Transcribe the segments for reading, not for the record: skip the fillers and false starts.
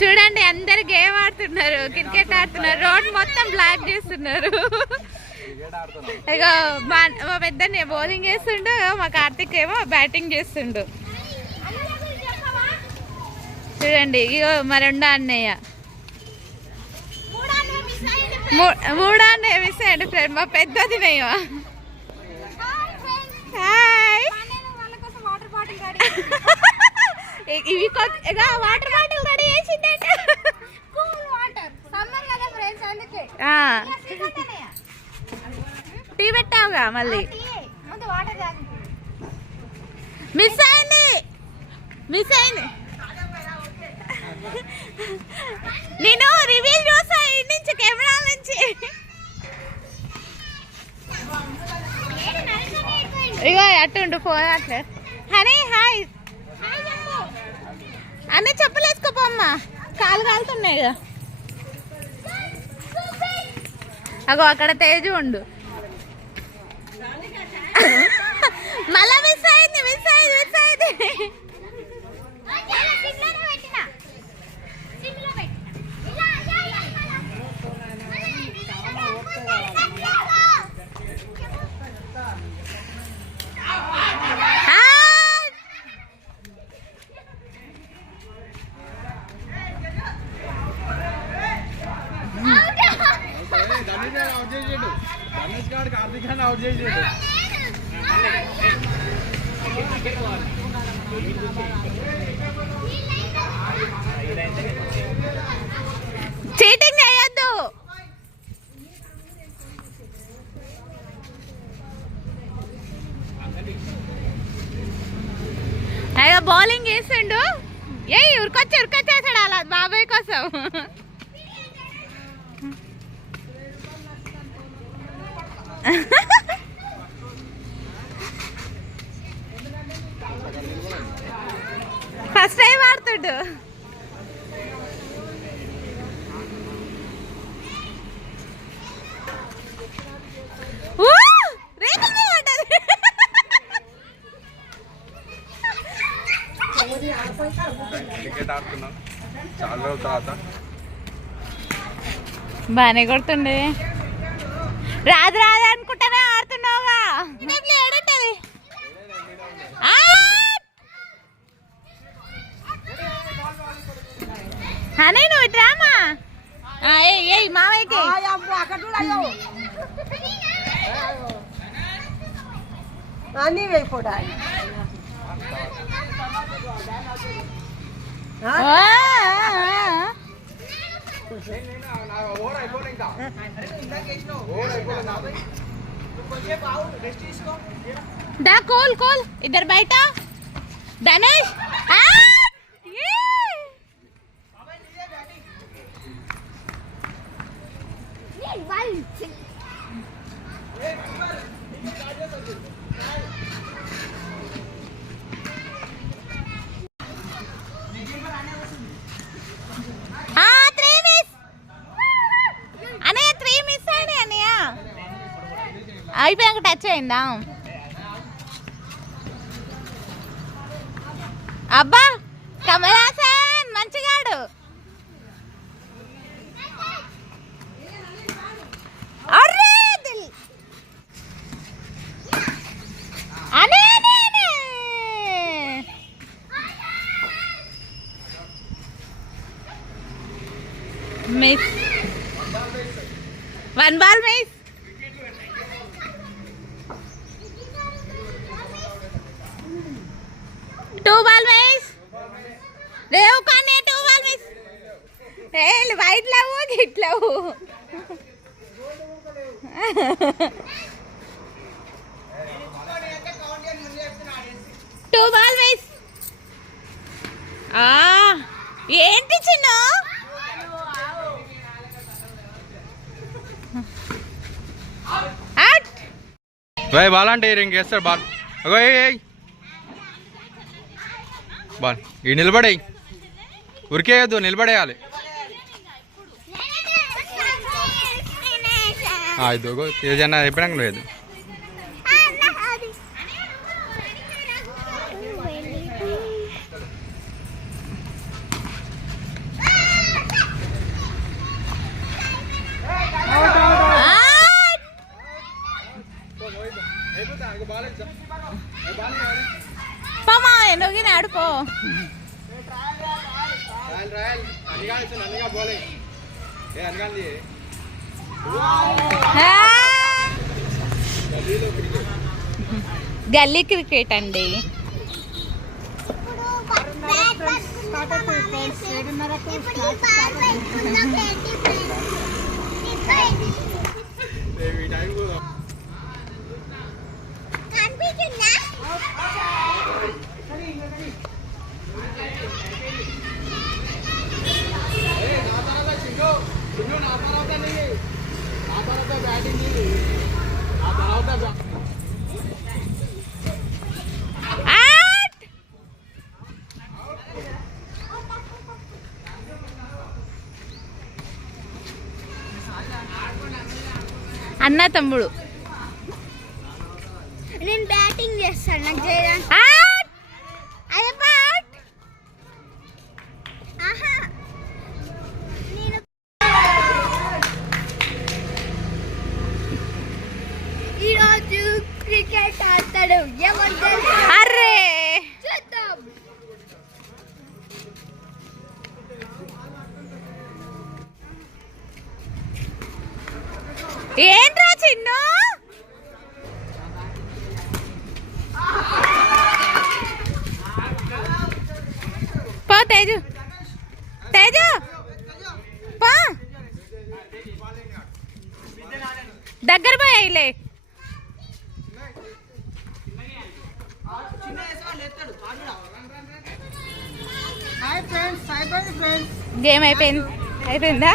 చూడండి అందరు గేమ్ ఆడుతున్నారు, క్రికెట్ ఆడుతున్నారు, రోడ్ మొత్తం బ్లాక్ చేస్తున్నారు. ఇక మా పెద్ద బౌలింగ్ చేస్తుండు, మా కార్తిక్ ఏమో బ్యాటింగ్ చేస్తుండు. చూడండి ఇగో మా రెండో అన్నయ్య, మూడో అన్నయ్య మిస్ అయ్యండి ఫ్రెండ్, మా పెద్దది నయ్య. హాయ్, ఇవి వాటర్ బాటిల్ రెడీ చేసిందంట. టీ పెట్టావుగా మళ్ళీ. మిస్ అయింది. నేను రివ్యూ చూసా ఇంటి నుంచి, కెమెరా నుంచి. ఇగో అట్టుండు ఫోన్ అట్లా. హనీ హాయ్ అన్నీ చెప్పలేసుకోపమ్మా, కాలు కాలుతున్నాయి కదా. అగో అక్కడ తేజు ఉండు. మళ్ళా మిస్ అయింది. చీటింగ్ చేయొద్దు. అయ్యో బౌలింగ్ చేసిండు. ఉరికొచ్చేసాడు అలా బాబాయ్ కోసం. ఫస్ట్ టైం ఆడుతుడు. బానే కొడుతుండే. రాదు అనుకుంటానే ఆడుతున్నావుగా. ఏడుంటది అనే నువ్వు డ్రామా మావయ్యకి అన్నీ వేయిపోడా. దా కోల్ ఇద్దరు బయట. ధనేష్ అయిపోయాక టచ్ అయిందా? అబ్బా కమలాసన్ మంచిగాడు. Miss, 1 ball miss. రేవు కానీ 2 బాల్ మిస్. వైట్ లేవు గిట్లేవు. 2 బాల్ మిస్. ఏంటి చిన్న బాల్ అంటే ఇంకేస్తాడు బాల్. బాల్ ఈ నిలబడే, ఉరికేయద్దు, నిలబడేయాలి. ఇదిగో ఏదైనా చెప్పడానికి లేదు. గల్లీ క్రికెట్ అండి. అన్న తమ్ముడు నేను బ్యాటింగ్ చేస్తాను నాకు చేయడానికి ఈరోజు క్రికెట్ ఆడతాడు ఎవరు తెలుసా? అర్రే చూద్దాం. ఏంట్రా చిన్ను పో తేజు తేజు పో దగ్గర పోయిలే. హాయ్ ఫ్రెండ్స్, అయిపోయింది ఫ్రెండ్స్. గేమ్ అయిపోయిందా?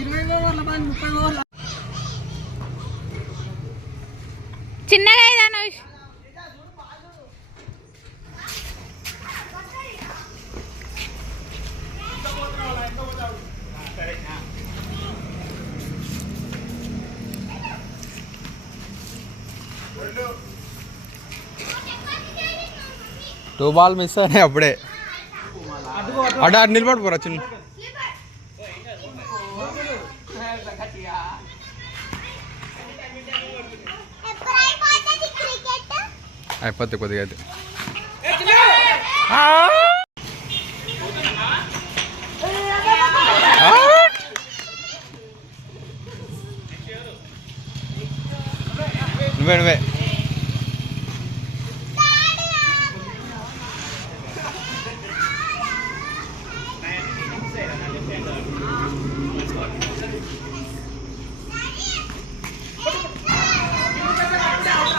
20 ఓవర్ల బాల్ 30 ఓవర్ల. చిన్నగా ఇదాను. టూ బాల్ మిస్ అయినాయి అప్పుడే. అటు నిలబడిపోరా చిన్న. అయిపోతే కొద్దిగా అయితే నువ్వే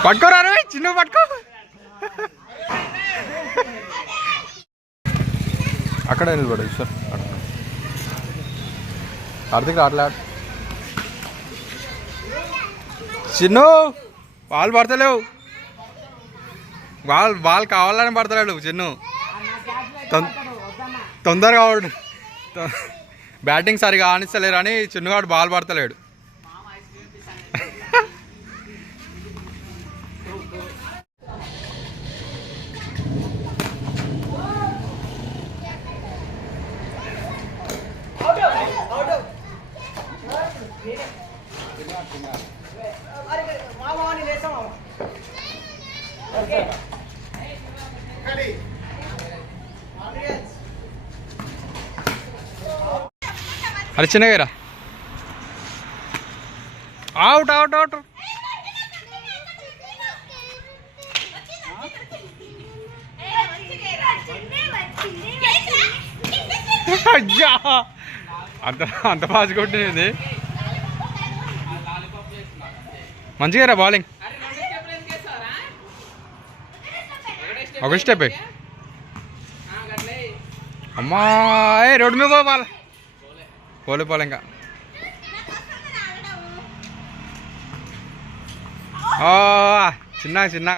పట్టుకోరా చిన్న పట్టుకో. అక్కడే నిలబడు సార్. కార్తీక్ రాట్లా చిన్ను బాల్ పడతలేవు. బాల్ కావాలని పడతలేడు చిన్ను. తొందరగా బ్యాటింగ్ సరిగా ఆనిస్తలేరు అని చిన్నుగాడు బాల్ పడతలేడు. అరే చిన్నగా అవుట్ అవుట్ అవుట్. అయ్యా అంత ఫాస్ట్ కొట్టింది. మంచిగా బౌలింగ్. ఒక స్టెప్ అమ్మా. రోడ్డు మీద పోలే ఇంకా. చిన్న